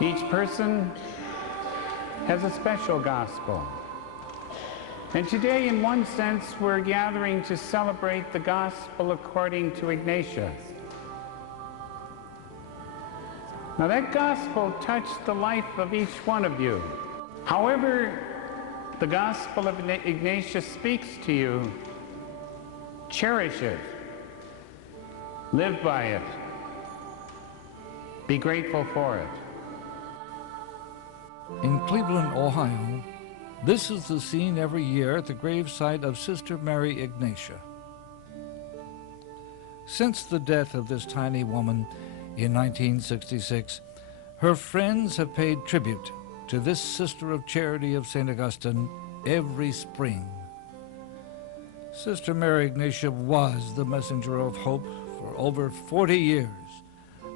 Each person has a special gospel. And today, in one sense, we're gathering to celebrate the gospel according to Ignatia. Now, that gospel touched the life of each one of you. However the gospel of Ignatia speaks to you, cherish it, live by it, be grateful for it. In Cleveland, Ohio, this is the scene every year at the gravesite of Sister Mary Ignatia. Since the death of this tiny woman in 1966, her friends have paid tribute to this Sister of Charity of St. Augustine every spring. Sister Mary Ignatia was the messenger of hope for over 40 years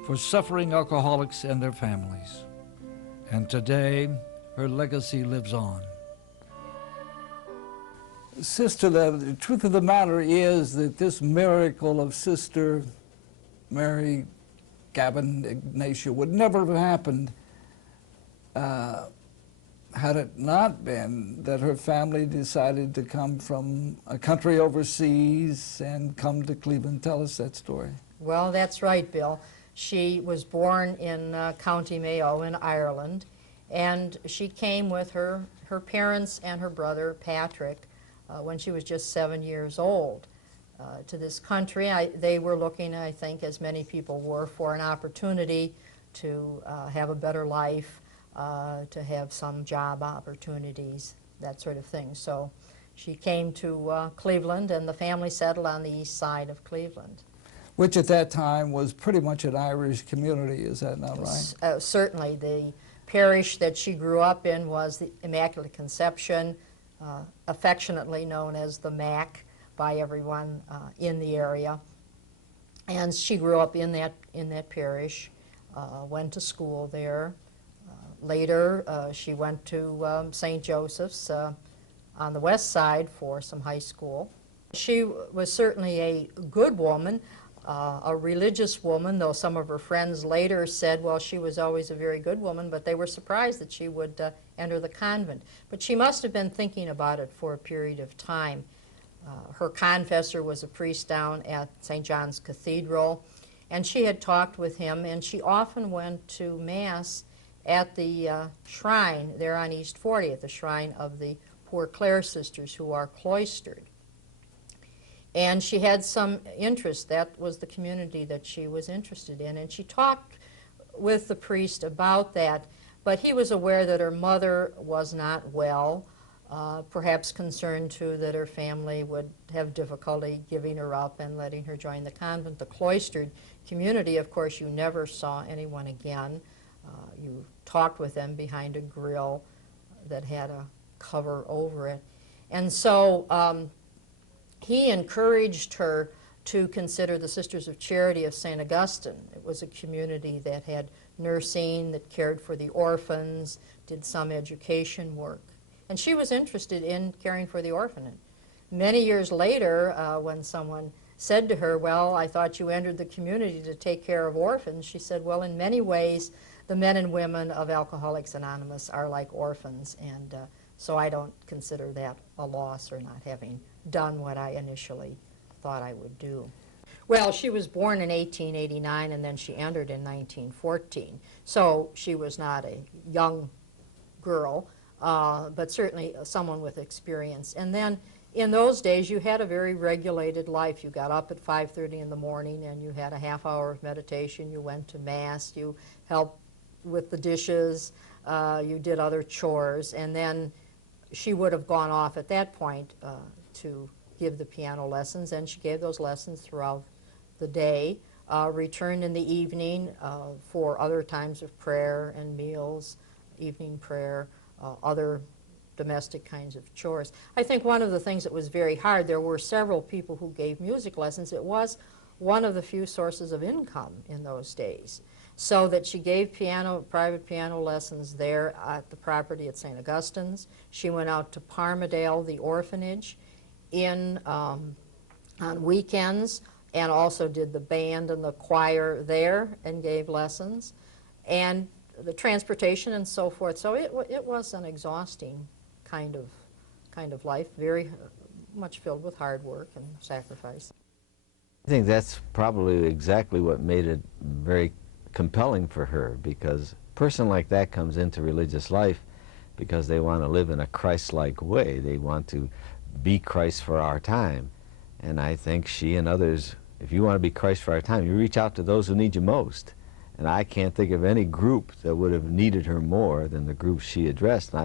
for suffering alcoholics and their families. And today, her legacy lives on. Sister, the truth of the matter is that this miracle of Sister Mary Gavin Ignatia would never have happened had it not been that her family decided to come from a country overseas and come to Cleveland. Tell us that story. Well, that's right, Bill. She was born in County Mayo in Ireland, and she came with her parents and her brother, Patrick, when she was just 7 years old to this country. They were looking, I think, as many people were, for an opportunity to have a better life, to have some job opportunities, that sort of thing. So she came to Cleveland, and the family settled on the east side of Cleveland. Which at that time was pretty much an Irish community, is that not right? Certainly. The parish that she grew up in was the Immaculate Conception, affectionately known as the MAC by everyone in the area. And she grew up in that parish, went to school there. Later, she went to St. Joseph's on the west side for some high school. She was certainly a good woman, a religious woman, though some of her friends later said, well, she was always a very good woman, but they were surprised that she would enter the convent. But she must have been thinking about it for a period of time. Her confessor was a priest down at St. John's Cathedral, and she had talked with him, and she often went to Mass at the shrine there on East 40th, the shrine of the Poor Clare sisters who are cloistered. And she had some interest. That was the community that she was interested in. And she talked with the priest about that, but he was aware that her mother was not well, perhaps concerned too that her family would have difficulty giving her up and letting her join the convent. The cloistered community, of course, you never saw anyone again. You talked with them behind a grill that had a cover over it. And so he encouraged her to consider the Sisters of Charity of St. Augustine. It was a community that had nursing, that cared for the orphans, did some education work. And she was interested in caring for the orphanage. Many years later, when someone said to her, well, I thought you entered the community to take care of orphans, she said, well, in many ways, the men and women of Alcoholics Anonymous are like orphans, and so I don't consider that a loss or not having done what I initially thought I would do. Well, she was born in 1889, and then she entered in 1914. So she was not a young girl, but certainly someone with experience. And then in those days, you had a very regulated life. You got up at 5:30 in the morning, and you had a half hour of meditation. You went to Mass. You helped with the dishes. You did other chores. And then she would have gone off at that point to give the piano lessons, and she gave those lessons throughout the day, returned in the evening for other times of prayer and meals, evening prayer, other domestic kinds of chores. I think one of the things that was very hard, there were several people who gave music lessons. It was one of the few sources of income in those days. So that she gave private piano lessons there at the property at St. Augustine's. She went out to Parmadale, the orphanage, on weekends, and also did the band and the choir there and gave lessons. And the transportation and so forth. So it was an exhausting kind of life, very much filled with hard work and sacrifice. I think that's probably exactly what made it very compelling for her, because a person like that comes into religious life because they want to live in a Christ-like way. They want to be Christ for our time. And I think she and others, if you want to be Christ for our time, you reach out to those who need you most. And I can't think of any group that would have needed her more than the group she addressed. And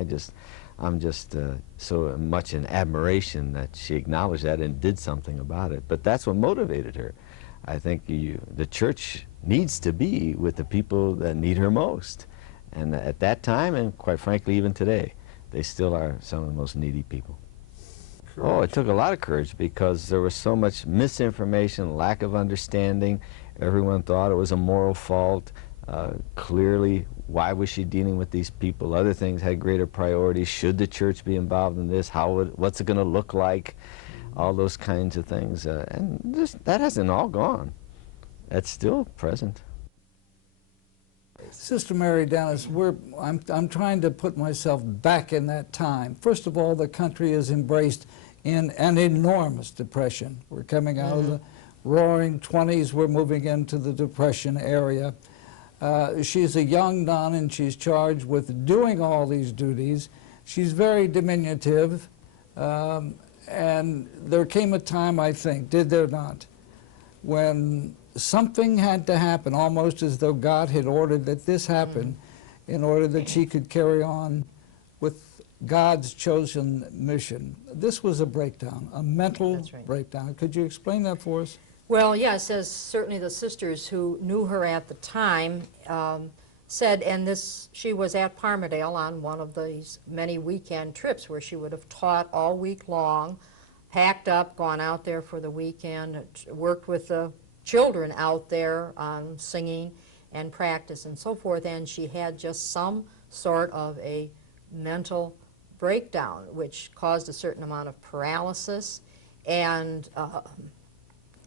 I'm just so much in admiration that she acknowledged that and did something about it. But that's what motivated her. I think the church needs to be with the people that need her most. And at that time, and quite frankly even today, they still are some of the most needy people. Courage. Oh, it took a lot of courage, because there was so much misinformation, lack of understanding. Everyone thought it was a moral fault. Clearly, why was she dealing with these people? Other things had greater priority. Should the church be involved in this? What's it going to look like? All those kinds of things. And that hasn't all gone. That's still present. Sister Mary Dennis, I'm trying to put myself back in that time. First of all, the country is embraced in an enormous depression. We're coming out of the roaring 20s, we're moving into the depression area. She's a young nun, and she's charged with doing all these duties. She's very diminutive, and there came a time, I think, did there not, when something had to happen, almost as though God had ordered that this happen in order that she could carry on with God's chosen mission. This was a breakdown, a mental breakdown. Could you explain that for us? Well, yes, as certainly the sisters who knew her at the time said, and she was at Parmadale on one of these many weekend trips where she would have taught all week long, packed up, gone out there for the weekend, worked with the children out there on singing and practice and so forth, and she had just some sort of a mental breakdown, which caused a certain amount of paralysis and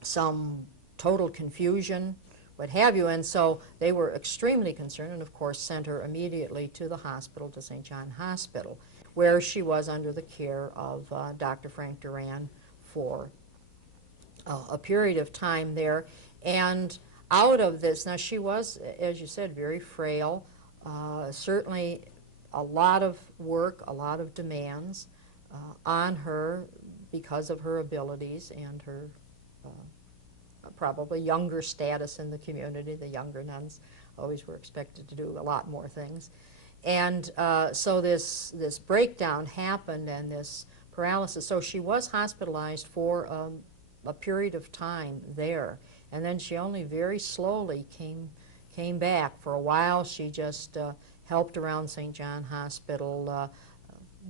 some total confusion, what have you. And so they were extremely concerned, and of course sent her immediately to the hospital, to St. John Hospital, where she was under the care of Dr. Frank Duran for a period of time there. And out of this, now she was, as you said, very frail, certainly a lot of work, a lot of demands on her because of her abilities and her probably younger status in the community. The younger nuns always were expected to do a lot more things. And so this breakdown happened, and this paralysis. So she was hospitalized for a period of time there, and then she only very slowly came back. For a while she just helped around St. John Hospital,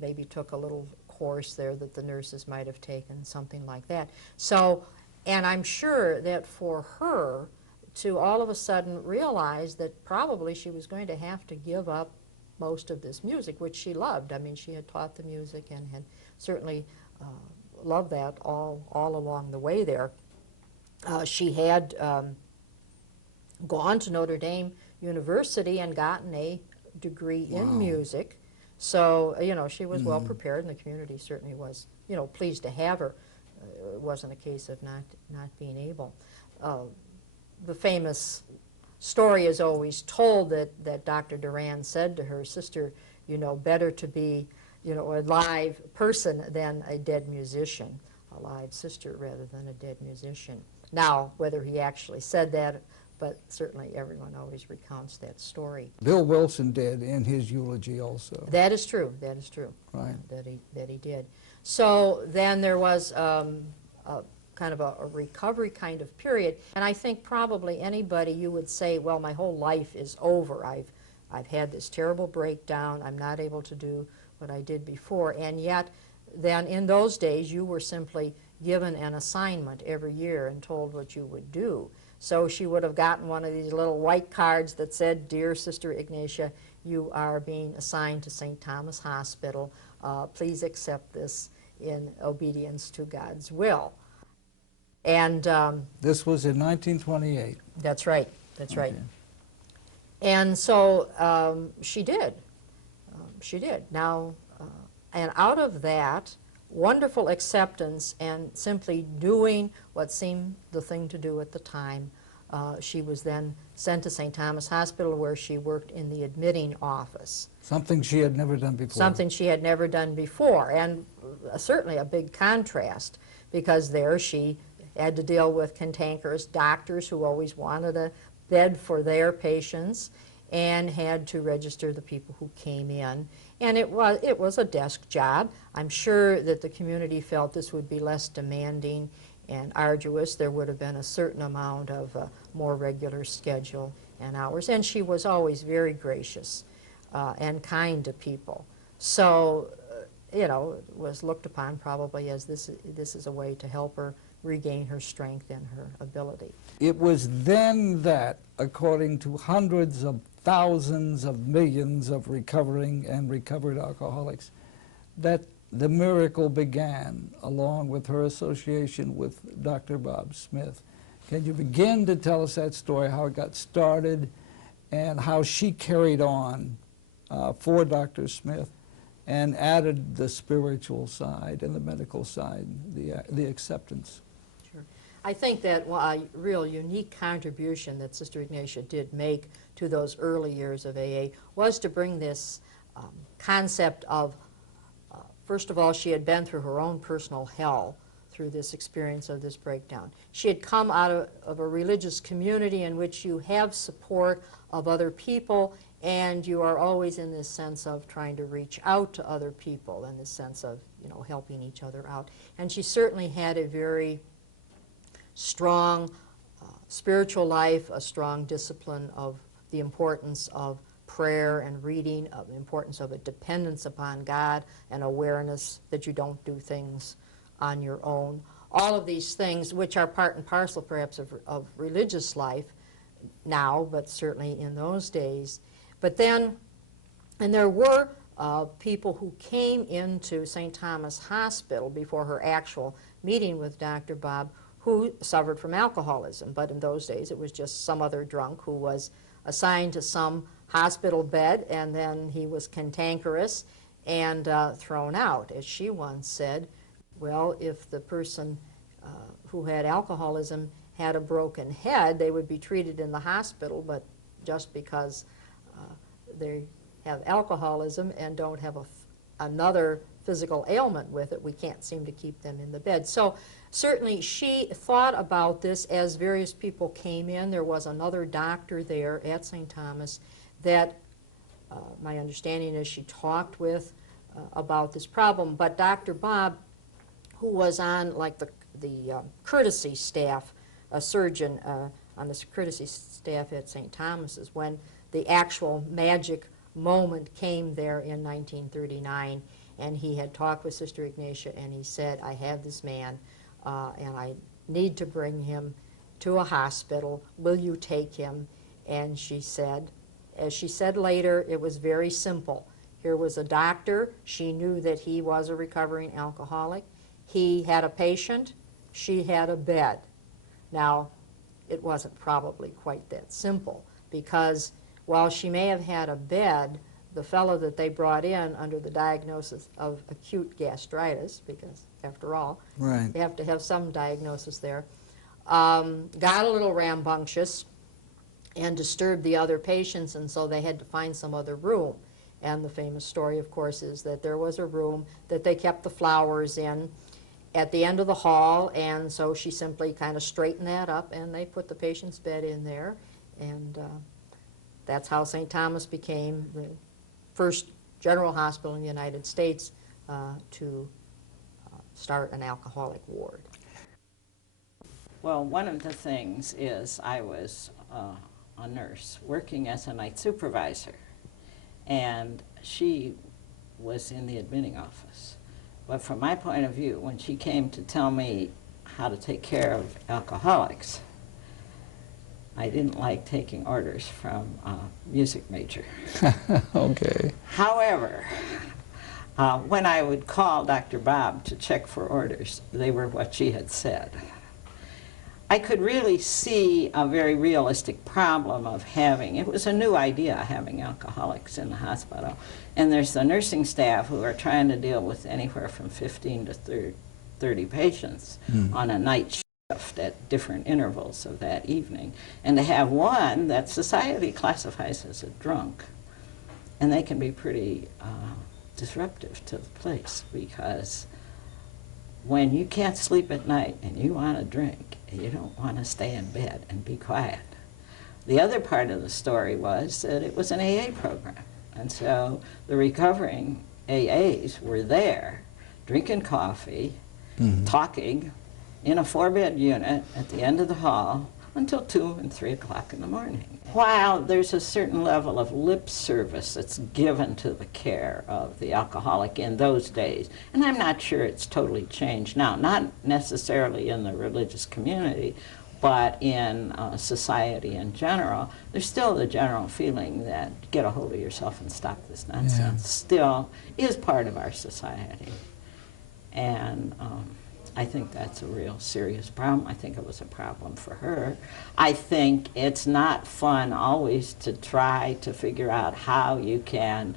maybe took a little course there that the nurses might have taken, something like that. So, and I'm sure that for her to all of a sudden realize that probably she was going to have to give up most of this music, which she loved. I mean, she had taught the music and had certainly loved that all along the way there. She had gone to Notre Dame University and gotten a degree in music. So, you know, she was well prepared, and the community certainly was, you know, pleased to have her. It wasn't a case of not being able. The famous story is always told that Dr. Duran said to her, "Sister, you know, better to be, you know, a live person than a dead musician, a live sister rather than a dead musician." Now, whether he actually said that, but certainly everyone always recounts that story. Bill Wilson did in his eulogy also. That is true. That is true. Right. That he did. So then there was kind of a recovery kind of period, and I think probably anybody, you would say, well, my whole life is over. I've had this terrible breakdown. I'm not able to do what I did before. And yet then in those days you were simply given an assignment every year and told what you would do. So she would have gotten one of these little white cards that said, "Dear Sister Ignatia, you are being assigned to St. Thomas Hospital. Please accept this in obedience to God's will." And this was in 1928. That's right. That's right. And so she did. She did. Now, and out of that, wonderful acceptance and simply doing what seemed the thing to do at the time, she was then sent to St. Thomas Hospital, where she worked in the admitting office. Something she had never done before. Something she had never done before, and certainly a big contrast, because there she had to deal with cantankerous doctors who always wanted a bed for their patients, and had to register the people who came in. And it was a desk job. I'm sure that the community felt this would be less demanding and arduous. There would have been a certain amount of more regular schedule and hours. And she was always very gracious and kind to people. So, you know, it was looked upon probably as this is a way to help her regain her strength and her ability. It was then that, according to hundreds of thousands of millions of recovering and recovered alcoholics, that the miracle began, along with her association with Dr. Bob Smith. Can you begin to tell us that story, how it got started, and how she carried on for Dr. Smith and added the spiritual side and the medical side, the acceptance? Sure. I think that a real unique contribution that Sister Ignatia did make to those early years of AA was to bring this concept of, first of all, she had been through her own personal hell through this experience of this breakdown. She had come out of a religious community in which you have support of other people, and you are always in this sense of trying to reach out to other people, in this sense of, you know, helping each other out. And she certainly had a very strong spiritual life, a strong discipline of the importance of prayer and reading, of the importance of a dependence upon God, and awareness that you don't do things on your own. All of these things, which are part and parcel perhaps of religious life now, but certainly in those days. But then, and there were people who came into St. Thomas Hospital before her actual meeting with Dr. Bob who suffered from alcoholism, but in those days it was just some other drunk who was assigned to some hospital bed, and then he was cantankerous and thrown out. As she once said, well, if the person who had alcoholism had a broken head, they would be treated in the hospital, but just because they have alcoholism and don't have another physical ailment with it, we can't seem to keep them in the bed. So certainly she thought about this as various people came in. There was another doctor there at St. Thomas that my understanding is she talked with about this problem. But Dr. Bob, who was on like the courtesy staff, a surgeon on the courtesy staff at St. Thomas's, when the actual magic moment came there in 1939, and he had talked with Sister Ignatia, and he said, I have this man, and I need to bring him to a hospital. Will you take him? And she said, as she said later, it was very simple. Here was a doctor. She knew that he was a recovering alcoholic. He had a patient. She had a bed. Now, it wasn't probably quite that simple, because while she may have had a bed, the fellow that they brought in under the diagnosis of acute gastritis, because after all, right, you have to have some diagnosis there, got a little rambunctious and disturbed the other patients, and so they had to find some other room. And the famous story, of course, is that there was a room that they kept the flowers in at the end of the hall, and so she simply kind of straightened that up, and they put the patient's bed in there, and that's how St. Thomas became the first general hospital in the United States to start an alcoholic ward. Well, one of the things is I was a nurse working as a night supervisor, and she was in the admitting office. But from my point of view, when she came to tell me how to take care of alcoholics, I didn't like taking orders from a music major. Okay. However, when I would call Dr. Bob to check for orders, they were what she had said. I could really see a very realistic problem of having, it was a new idea having alcoholics in the hospital. And there's the nursing staff who are trying to deal with anywhere from 15 to 30 patients on a night shift at different intervals of that evening. And to have one that society classifies as a drunk, and they can be pretty disruptive to the place, because when you can't sleep at night and you want to drink, you don't want to stay in bed and be quiet. The other part of the story was that it was an AA program, and so the recovering AAs were there drinking coffee, talking in a 4-bed unit at the end of the hall until 2 and 3 o'clock in the morning. While there's a certain level of lip service that's given to the care of the alcoholic in those days, and I'm not sure it's totally changed now, not necessarily in the religious community, but in society in general, there's still the general feeling that get a hold of yourself and stop this nonsense still is part of our society. And I think that's a real serious problem. I think it was a problem for her. I think it's not fun always to try to figure out how you can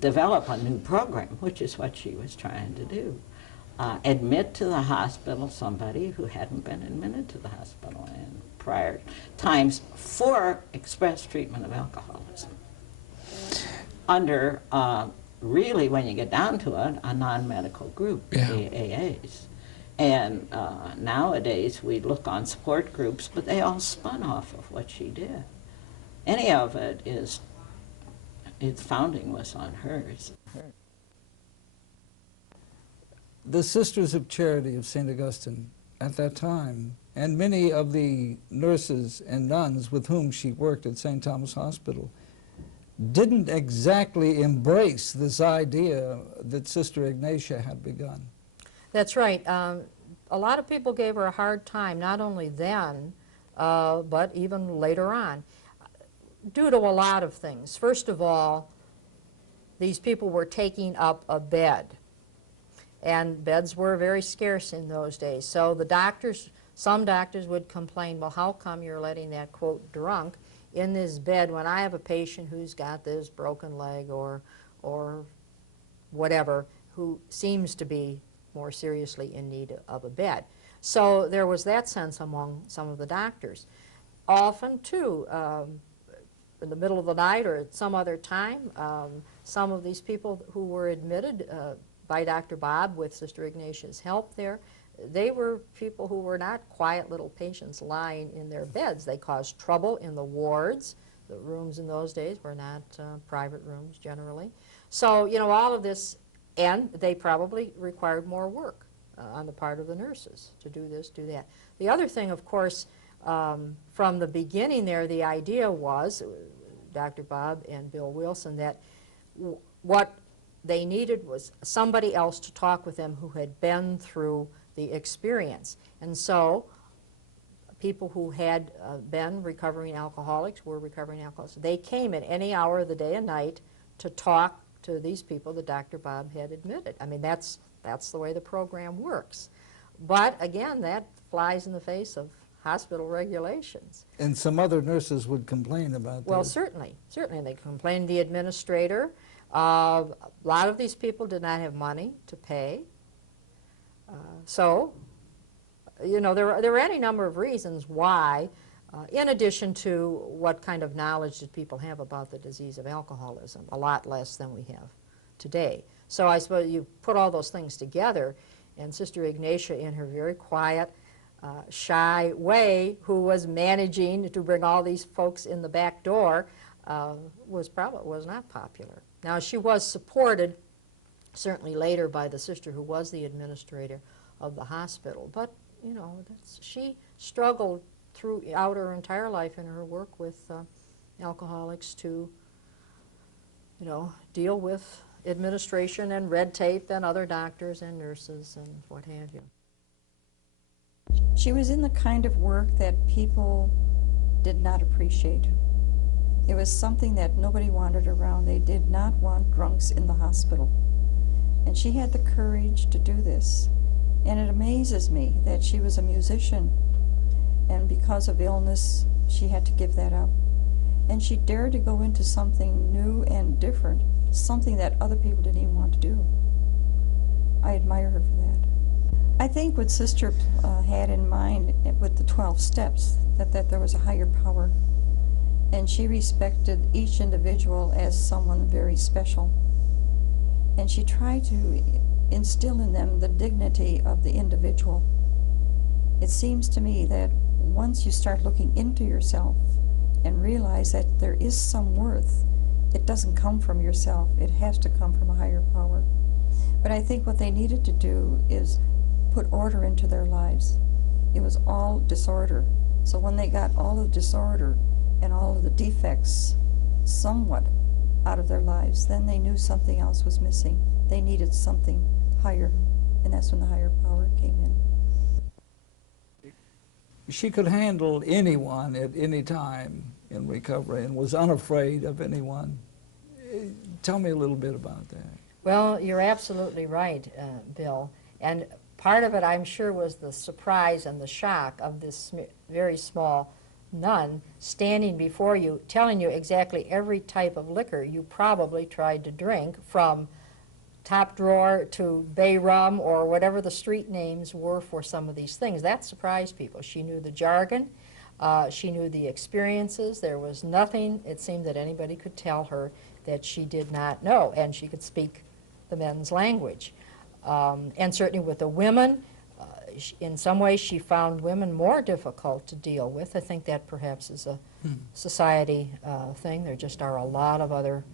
develop a new program, which is what she was trying to do. Admit to the hospital somebody who hadn't been admitted to the hospital in prior times for express treatment of alcoholism. Under, really, when you get down to it, a non-medical group, the AAs. And nowadays we look on support groups, but they all spun off of what she did. Any of it is, its founding was on hers. The Sisters of Charity of St. Augustine at that time, and many of the nurses and nuns with whom she worked at St. Thomas Hospital, didn't exactly embrace this idea that Sister Ignatia had begun. That's right. A lot of people gave her a hard time, not only then, but even later on, due to a lot of things. First of all, these people were taking up a bed, and beds were very scarce in those days. So the doctors, some doctors would complain, well, how come you're letting that, quote, drunk in this bed when I have a patient who's got this broken leg or whatever, who seems to be more seriously in need of a bed. So there was that sense among some of the doctors. Often, too, in the middle of the night or at some other time, some of these people who were admitted by Dr. Bob with Sister Ignatia's help there, they were people who were not quiet little patients lying in their beds. They caused trouble in the wards. The rooms in those days were not private rooms generally. So, you know, all of this, and they probably required more work on the part of the nurses to do this, do that. The other thing, of course, from the beginning there, the idea was, Dr. Bob and Bill Wilson, that what they needed was somebody else to talk with them who had been through the experience. And so people who had been recovering alcoholics, were recovering alcoholics, they came at any hour of the day and night to talk to these people that Dr. Bob had admitted. I mean, that's the way the program works. But again, that flies in the face of hospital regulations. And some other nurses would complain about that. Well, certainly. They complained to the administrator. A lot of these people did not have money to pay. So, you know, there were any number of reasons why, in addition to what kind of knowledge did people have about the disease of alcoholism, a lot less than we have today. So I suppose you put all those things together, and Sister Ignatia, in her very quiet, shy way, who was managing to bring all these folks in the back door, was not popular. Now, she was supported certainly later by the sister who was the administrator of the hospital, but you know, she struggled throughout her entire life in her work with alcoholics to, you know, deal with administration and red tape and other doctors and nurses and what have you. She was in the kind of work that people did not appreciate. It was something that nobody wanted around. They did not want drunks in the hospital. And she had the courage to do this. And it amazes me that she was a musician and because of illness, she had to give that up. And she dared to go into something new and different, something that other people didn't even want to do. I admire her for that. I think what Sister had in mind with the 12 steps, that there was a higher power, and she respected each individual as someone very special. And she tried to instill in them the dignity of the individual. It seems to me that once you start looking into yourself and realize that there is some worth, it doesn't come from yourself, it has to come from a higher power. But I think what they needed to do is put order into their lives. It was all disorder. So when they got all of the disorder and all of the defects somewhat out of their lives, then they knew something else was missing. They needed something higher, and that's when the higher power came in. She could handle anyone at any time in recovery and was unafraid of anyone. Tell me a little bit about that. Well, you're absolutely right, Bill. And part of it, I'm sure, was the surprise and the shock of this very small nun standing before you, telling you exactly every type of liquor you probably tried to drink, from top drawer to bay rum or whatever the street names were for some of these things. That surprised people. She knew the jargon. She knew the experiences. There was nothing, it seemed, that anybody could tell her that she did not know, and she could speak the men's language. And certainly with the women, in some ways she found women more difficult to deal with. I think that perhaps is a society thing. There just are a lot of other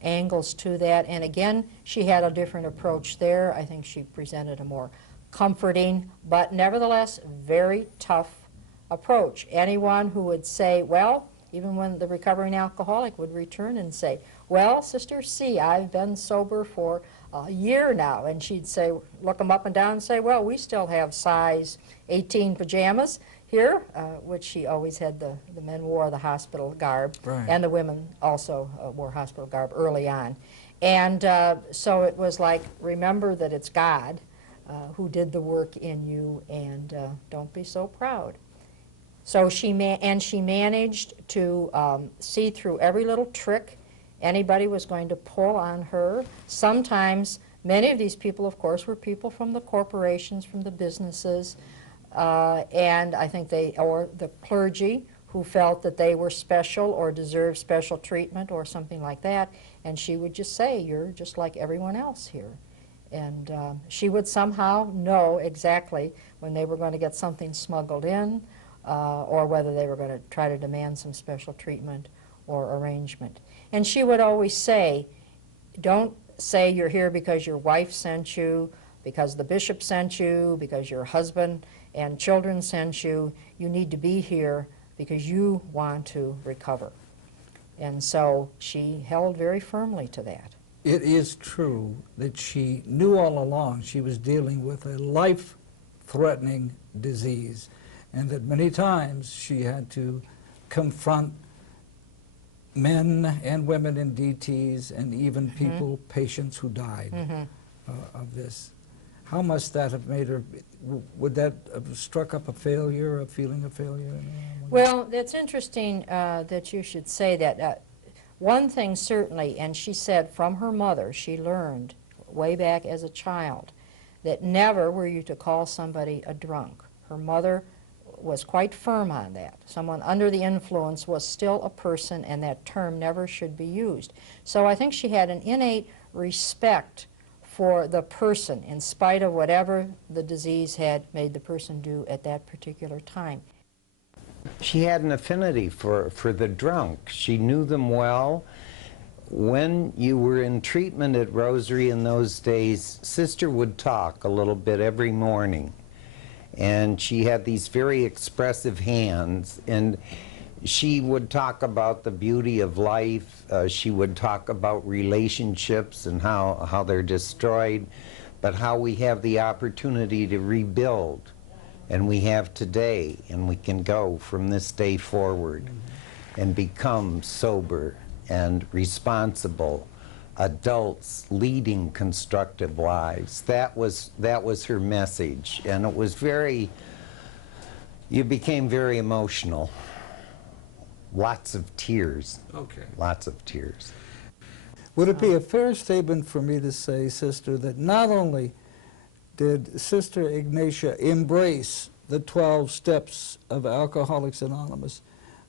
angles to that. And again, she had a different approach there. I think she presented a more comforting, but nevertheless very tough approach. Anyone who would say, well, even when the recovering alcoholic would return and say, well, Sister C, I've been sober for a year now, and she'd say, look them up and down and say, well, we still have size 18 pajamas here, which she always had. The men wore the hospital garb, Right. and the women also wore hospital garb early on. And so it was like, remember that it's God who did the work in you, and don't be so proud. So she managed to see through every little trick anybody was going to pull on her. Sometimes, many of these people, of course, were people from the corporations, from the businesses, and I think or the clergy, who felt that they were special or deserved special treatment or something like that. And she would just say, you're just like everyone else here. And she would somehow know exactly when they were going to get something smuggled in, or whether they were going to try to demand some special treatment or arrangement. And she would always say, don't say you're here because your wife sent you, because the bishop sent you, because your husband and children sent you. You need to be here because you want to recover. And so she held very firmly to that. It is true that she knew all along she was dealing with a life-threatening disease, and that many times she had to confront men and women in DTs and even people, patients who died of this. How must that have made her, would that have struck up a failure, a feeling of failure? Well, that's interesting that you should say that. One thing certainly, and she said from her mother, she learned way back as a child that never were you to call somebody a drunk. Her mother was quite firm on that. Someone under the influence was still a person, and that term never should be used. So I think she had an innate respect for the person, in spite of whatever the disease had made the person do at that particular time. She had an affinity for the drunk. She knew them well. When you were in treatment at Rosary in those days, Sister would talk a little bit every morning. And she had these very expressive hands, and she would talk about the beauty of life. She would talk about relationships and how they're destroyed, but how we have the opportunity to rebuild. And we have today, and we can go from this day forward and become sober and responsible adults leading constructive lives. That was her message, and it was very, You became very emotional. Lots of tears. Okay. Lots of tears. Would it be a fair statement for me to say, Sister, that not only did Sister Ignatia embrace the 12 steps of Alcoholics Anonymous,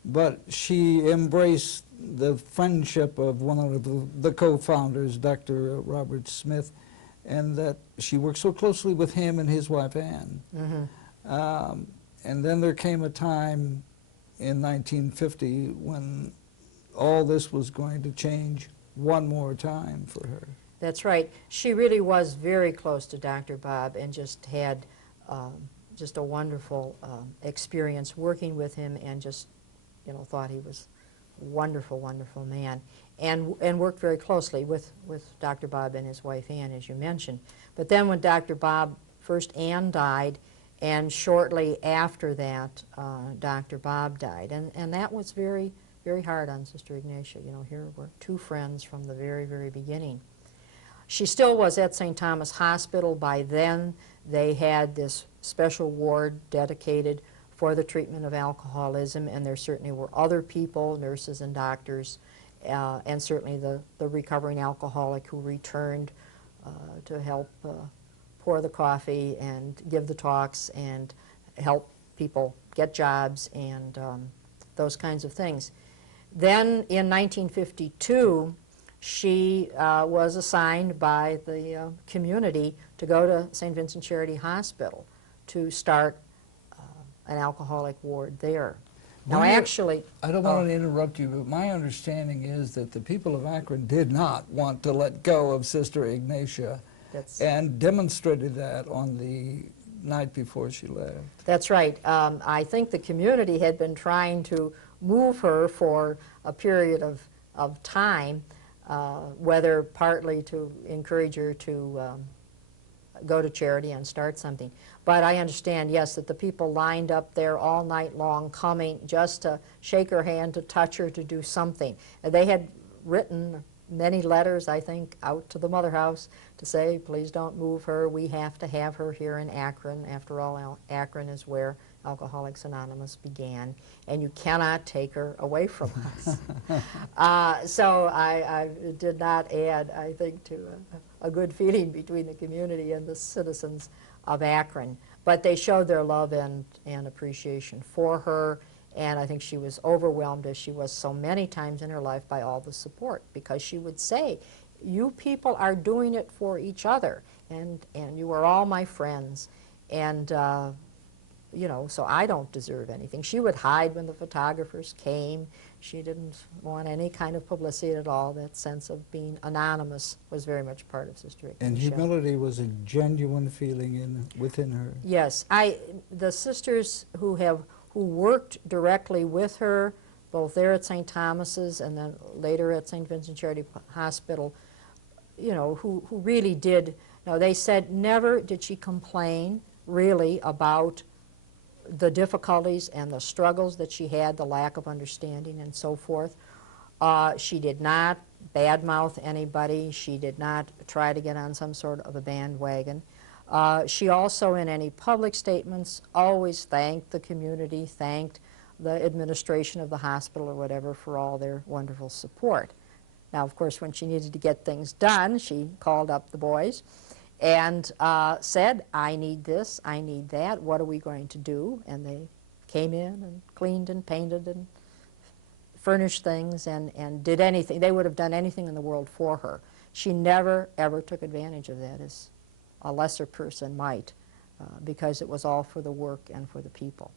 but she embraced the friendship of one of the co-founders, Dr. Robert Smith, and that she worked so closely with him and his wife, Ann. And then there came a time in 1950 when all this was going to change one more time for her. That's right. She really was very close to Dr. Bob and just had just a wonderful experience working with him, and just, you know, thought he was a wonderful, wonderful man, and worked very closely with Dr. Bob and his wife Ann, as you mentioned. But then when Dr. Bob, first Ann died, and shortly after that, Dr. Bob died, and that was very, very hard on Sister Ignatia. You know, here were two friends from the very, very beginning. She still was at St. Thomas Hospital. By then, they had this special ward dedicated for the treatment of alcoholism, and there certainly were other people, nurses and doctors, and certainly the recovering alcoholic who returned to help pour the coffee and give the talks and help people get jobs and those kinds of things. Then in 1952, she was assigned by the community to go to St. Vincent Charity Hospital to start an alcoholic ward there. Now, actually, I don't want to interrupt you, but my understanding is that the people of Akron did not want to let go of Sister Ignatia, and demonstrated that on the night before she left. That's right. I think the community had been trying to move her for a period of time, whether partly to encourage her to go to charity and start something. But I understand, yes, that the people lined up there all night long coming just to shake her hand, to touch her, to do something. They had written many letters, I think, out to the Mother House to say, please don't move her. We have to have her here in Akron. After all, Akron is where Alcoholics Anonymous began, and you cannot take her away from us. So I did not add, I think, to a good feeling between the community and the citizens of Akron. But they showed their love and appreciation for her, and I think she was overwhelmed, as she was so many times in her life, by all the support, because she would say, you people are doing it for each other, and you are all my friends, and you know, so I don't deserve anything. She would hide when the photographers came. She didn't want any kind of publicity at all. That sense of being anonymous was very much part of Sister Ignatia. And humility was a genuine feeling within her. Yes, the sisters who worked directly with her, both there at St. Thomas's and then later at St. Vincent Charity Hospital, you know, who really did, now they said never did she complain really about the difficulties and the struggles that she had, the lack of understanding and so forth. She did not badmouth anybody. She did not try to get on some sort of a bandwagon. She also, in any public statements, always thanked the community, thanked the administration of the hospital or whatever for all their wonderful support. Now, of course, when she needed to get things done, she called up the boys and said, I need this, I need that, what are we going to do? And they came in and cleaned and painted and furnished things and did anything. They would have done anything in the world for her. She never, ever took advantage of that, as a lesser person might, because it was all for the work and for the people.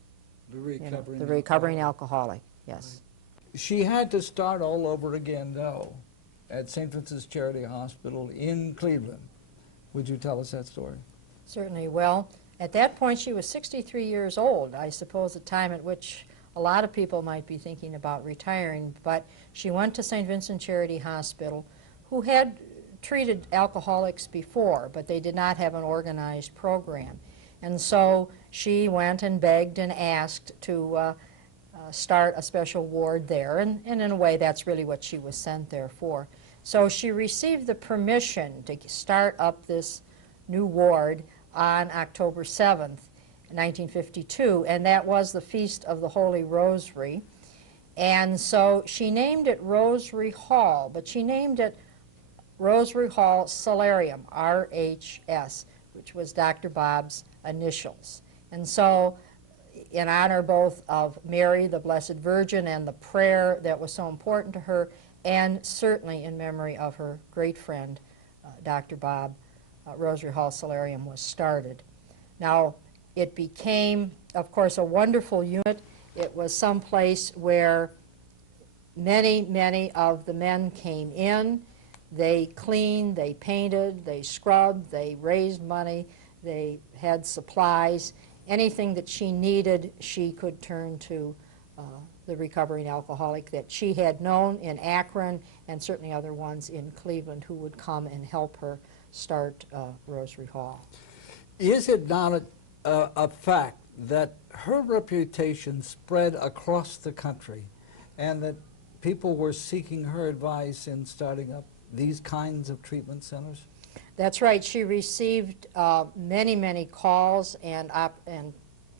The recovering alcoholic, yes. Right. She had to start all over again, though, at St. Vincent's Charity Hospital in Cleveland. Would you tell us that story? Certainly. Well, at that point she was 63 years old, I suppose, a time at which a lot of people might be thinking about retiring, but she went to St. Vincent Charity Hospital, who had treated alcoholics before, but they did not have an organized program. And so she went and begged and asked to start a special ward there, and in a way that's really what she was sent there for. So she received the permission to start up this new ward on October 7th, in 1952, and that was the Feast of the Holy Rosary. And so she named it Rosary Hall, but she named it Rosary Hall Solarium, RHS, which was Dr. Bob's initials. And so in honor both of Mary, the Blessed Virgin, and the prayer that was so important to her, and certainly in memory of her great friend, Dr. Bob, Rosary Hall Solarium was started. Now, it became, of course, a wonderful unit. It was someplace where many of the men came in. They cleaned, they painted, they scrubbed, they raised money, they had supplies. Anything that she needed, she could turn to the recovering alcoholic that she had known in Akron, and certainly other ones in Cleveland who would come and help her start Rosary Hall. Is it not a fact that her reputation spread across the country and that people were seeking her advice in starting up these kinds of treatment centers? That's right. She received many calls and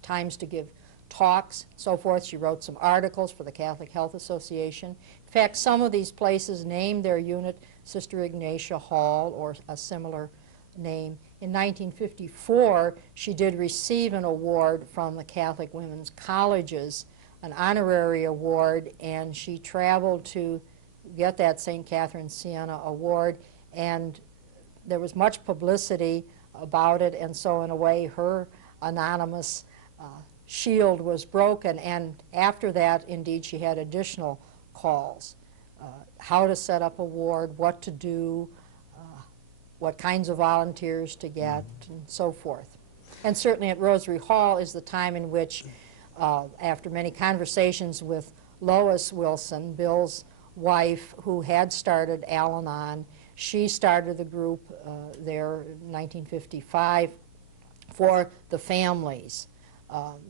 times to give talks, so forth. She wrote some articles for the Catholic Health Association. In fact, some of these places named their unit Sister Ignatia Hall or a similar name. In 1954, she did receive an award from the Catholic Women's Colleges, an honorary award, and she traveled to get that St. Catherine Siena award, and there was much publicity about it, and so in a way her anonymous shield was broken, and after that, indeed, she had additional calls. How to set up a ward, what to do, what kinds of volunteers to get, and so forth. And certainly at Rosary Hall is the time in which, after many conversations with Lois Wilson, Bill's wife, who had started Al-Anon, she started the group there in 1955 for the families.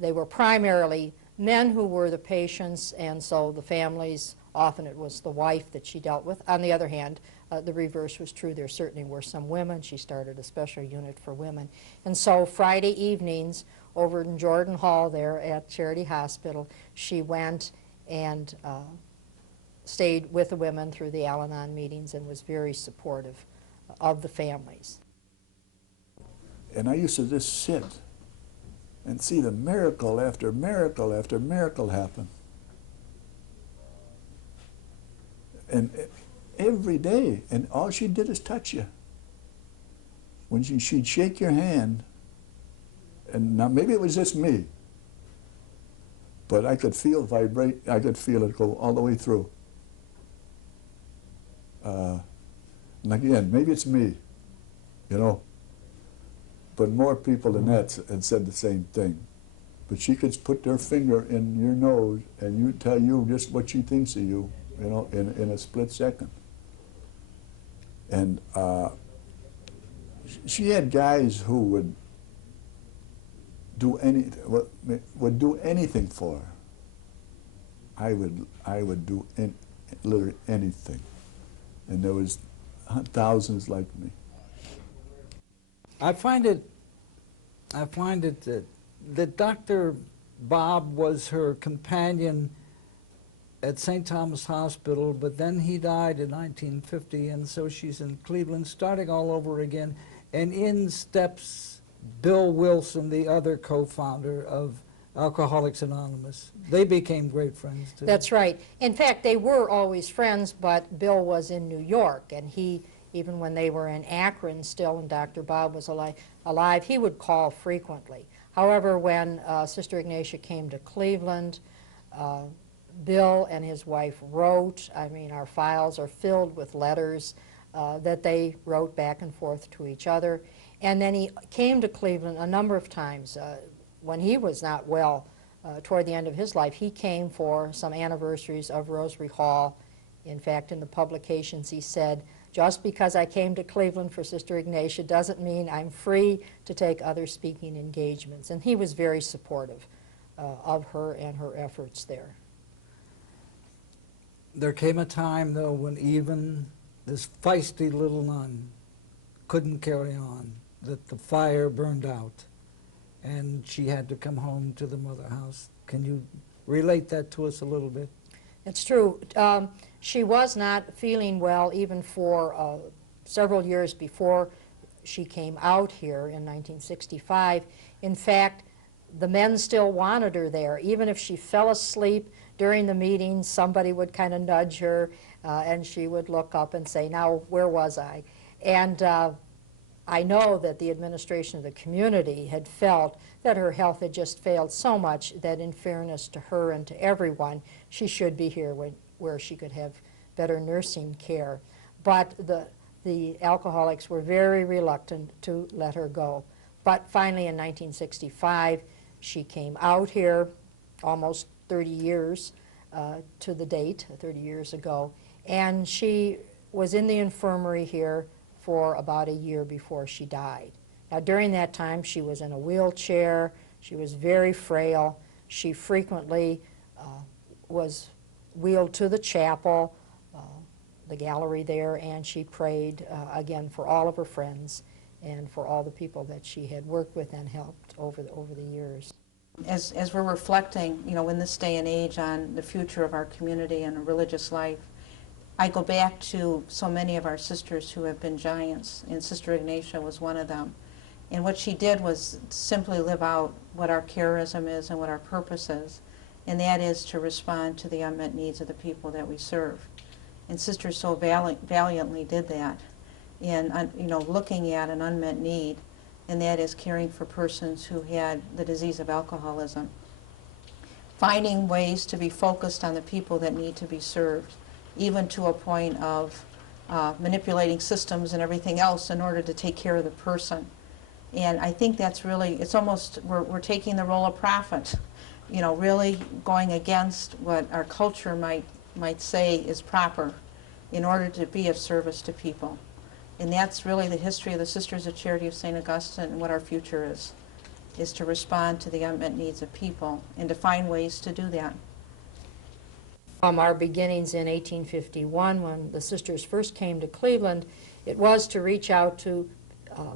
They were primarily men who were the patients, and so the families, often it was the wife that she dealt with. On the other hand, the reverse was true. There certainly were some women. She started a special unit for women. And so Friday evenings over in Jordan Hall there at Charity Hospital, she went and stayed with the women through the Al-Anon meetings and was very supportive of the families. And I used to just sit and see the miracle after miracle after miracle happen. And every day, and all she did is touch you. When she'd shake your hand, and now maybe it was just me, but I could feel vibrate, I could feel it go all the way through. And again, maybe it's me, you know, but more people than that had said the same thing. But she could put their finger in your nose and you tell you just what she thinks of you, you know, in a split second. And she had guys who would do anything for her. I would do literally anything, and there was thousands like me. I find it that Dr. Bob was her companion at St. Thomas Hospital, but then he died in 1950, and so she's in Cleveland starting all over again, and in steps Bill Wilson, the other co-founder of Alcoholics Anonymous. They became great friends too. That's right. In fact, they were always friends, but Bill was in New York, and he, even when they were in Akron still and Dr. Bob was alive, he would call frequently. However, when Sister Ignatia came to Cleveland, Bill and his wife wrote. I mean, our files are filled with letters that they wrote back and forth to each other. And then he came to Cleveland a number of times. When he was not well toward the end of his life, he came for some anniversaries of Rosary Hall. In fact, in the publications he said, just because I came to Cleveland for Sister Ignatia doesn't mean I'm free to take other speaking engagements. And he was very supportive of her and her efforts there. There came a time, though, when even this feisty little nun couldn't carry on, that the fire burned out. and she had to come home to the mother house. Can you relate that to us a little bit? It's true. She was not feeling well even for several years before she came out here in 1965. In fact, the men still wanted her there. Even if she fell asleep during the meeting, somebody would kind of nudge her, and she would look up and say, "Now, where was I?" And I know that the administration of the community had felt that her health had just failed so much that in fairness to her and to everyone, she should be here where she could have better nursing care. But the alcoholics were very reluctant to let her go. But finally in 1965, she came out here almost 30 years to the date, 30 years ago, and she was in the infirmary here for about a year before she died. Now during that time she was in a wheelchair, she was very frail, she frequently was wheeled to the chapel, the gallery there, and she prayed again for all of her friends and for all the people that she had worked with and helped over the years. As we're reflecting, you know, in this day and age on the future of our community and a religious life, I go back to so many of our sisters who have been giants, and Sister Ignatia was one of them. And what she did was simply live out what our charism is and what our purpose is, and that is to respond to the unmet needs of the people that we serve. And Sister so valiantly did that in, you know, looking at an unmet need, and that is caring for persons who had the disease of alcoholism. Finding ways to be focused on the people that need to be served, even to a point of manipulating systems and everything else in order to take care of the person. And I think that's really, it's almost, we're taking the role of prophet, you know, really going against what our culture might say is proper in order to be of service to people. And that's really the history of the Sisters of Charity of St. Augustine and what our future is to respond to the unmet needs of people and to find ways to do that. From our beginnings in 1851, when the sisters first came to Cleveland, it was to reach out to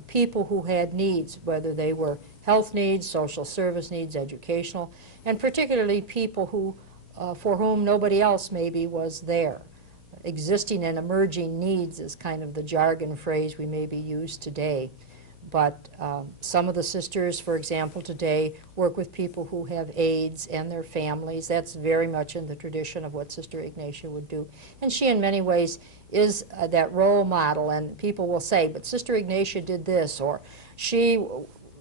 people who had needs, whether they were health needs, social service needs, educational, and particularly people who, for whom nobody else maybe was there. Existing and emerging needs is kind of the jargon phrase we maybe use today. But some of the sisters, for example, today work with people who have AIDS and their families. That's very much in the tradition of what Sister Ignatia would do. And she, in many ways, is that role model. And people will say, but Sister Ignatia did this, or she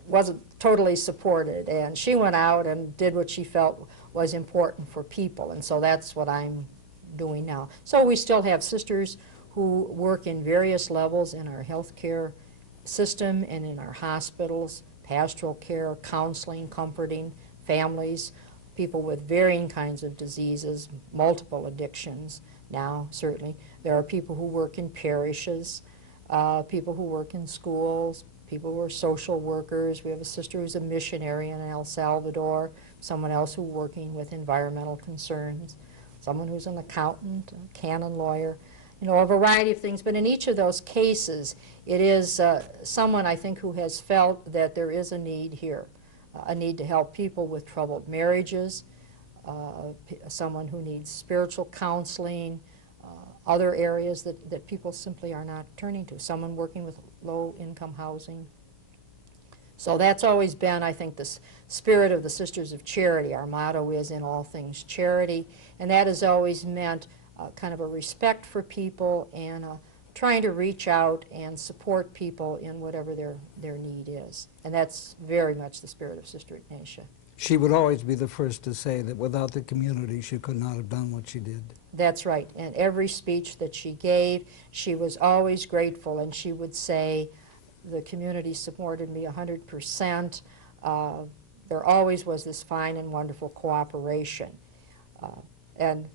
wasn't totally supported, and she went out and did what she felt was important for people. And so that's what I'm doing now. So we still have sisters who work in various levels in our health care system and in our hospitals, pastoral care, counseling, comforting families, people with varying kinds of diseases, multiple addictions now, certainly. There are people who work in parishes, people who work in schools, people who are social workers. We have a sister who's a missionary in El Salvador, someone else who's working with environmental concerns, someone who's an accountant, a canon lawyer, you know, a variety of things. But in each of those cases, it is someone, I think, who has felt that there is a need here, a need to help people with troubled marriages, someone who needs spiritual counseling, other areas that people simply are not turning to, someone working with low-income housing. So that's always been, I think, the spirit of the Sisters of Charity. Our motto is in all things charity, and that has always meant kind of a respect for people and trying to reach out and support people in whatever their need is. And that's very much the spirit of Sister Ignatia. She would always be the first to say that without the community she could not have done what she did. That's right. And every speech that she gave, she was always grateful, and she would say, the community supported me 100%. There always was this fine and wonderful cooperation. And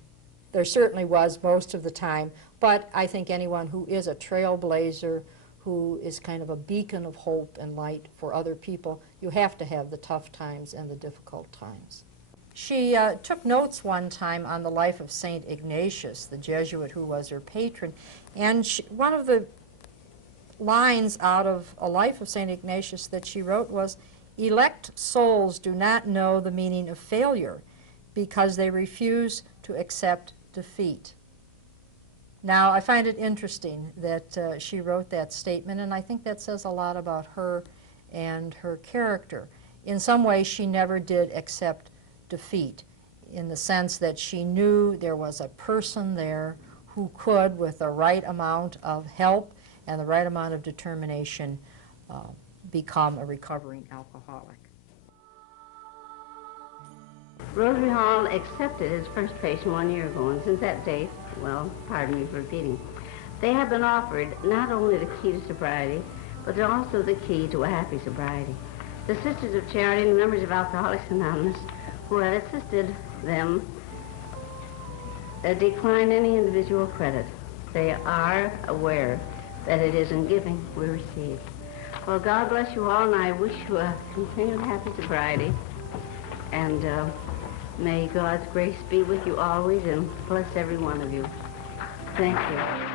there certainly was most of the time, but I think anyone who is a trailblazer, who is kind of a beacon of hope and light for other people, you have to have the tough times and the difficult times. She took notes one time on the life of St. Ignatius, the Jesuit who was her patron, and one of the lines out of a life of St. Ignatius that she wrote was, Elect souls do not know the meaning of failure because they refuse to accept defeat. Now, I find it interesting that she wrote that statement, and I think that says a lot about her and her character. In some ways, she never did accept defeat, in the sense that she knew there was a person there who could, with the right amount of help and the right amount of determination, become a recovering alcoholic. Rosary Hall accepted his first patient 1 year ago, and since that date, well, pardon me for repeating, they have been offered not only the key to sobriety, but also the key to a happy sobriety. The Sisters of Charity and the members of Alcoholics Anonymous who have assisted them decline any individual credit. They are aware that it is in giving we receive. Well, God bless you all, and I wish you a continued happy sobriety. And may God's grace be with you always and bless every one of you. Thank you.